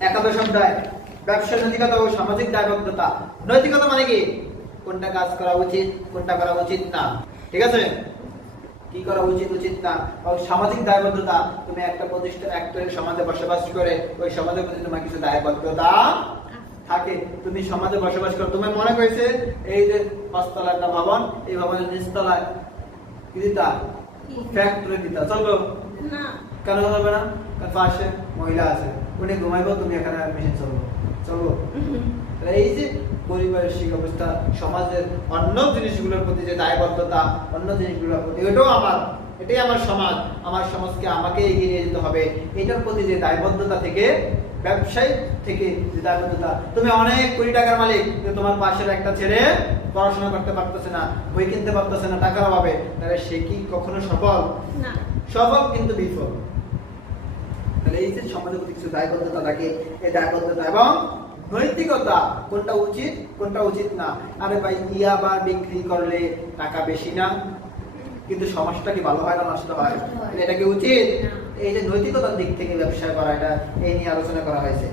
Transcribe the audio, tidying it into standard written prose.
একাদশ অধ্যায় ব্যবসায় নৈতিকতা ও সামাজিক দায়বদ্ধতা। নৈতিকতা মানে কি? কোনটা কাজ করা উচিত, কোনটা করা উচিত না, ঠিক আছে, কি করা উচিত উচিত না। এবং সামাজিক দায়বদ্ধতা, তুমি একটা প্রতিষ্ঠান একটা সমাজে বসবাস করে ওই সমাজের প্রতি তোমার কিছু দায়বদ্ধতা থাকে। তুমি সমাজে বসবাস করো, তোমার মনে করেছে এই যে 5 তলা একটা ভবন, এই ভবনের নিচতলায় কি দিতা, ফ্যাক্টরি দিতা, চলবে না। কেন চলবে না? কারণ পাশে মহিলা আছে, উনি ঘুমাইবো, তুমি এখানে মেশিন চলবো, চলবো। এই যে পরিবারের শিক্ষা অবস্থা, সমাজের অন্য জিনিসগুলোর প্রতি যে দায়বদ্ধতা, অন্য জিনিসগুলোর প্রতি, এটাও আমার, এটাই আমার সমাজ, আমার সমাজকে আমাকে এগিয়ে নিয়ে যেতে হবে, এটার প্রতি যে দায়বদ্ধতা থেকে, ব্যবসায়ী থেকে যে দায়বদ্ধতা। তুমি অনেক কোটি টাকার মালিক, কিন্তু তোমার পাশের একটা ছেলে পড়াশোনা করতে পারতেছে না, বই কিনতে পারতেছে না টাকার অভাবে, তাহলে সে কি কখনো সফল? না। সফল কিন্তু বিফল। তাহলে এই যে সমাজের প্রতি কিছু দায়বদ্ধতা থাকে, এই দায়বদ্ধতা এবং নৈতিকতা, কোনটা উচিত কোনটা উচিত না। আরে ভাই, ইয়াবা বিক্রি করলে টাকা বেশি না, কিন্তু সমাজটা কি ভালো হয় না নষ্ট হয়? এটা কি উচিত? এই যে নৈতিকতার দিক থেকে ব্যবসা করা, এটা এই নিয়ে আলোচনা করা হয়েছে।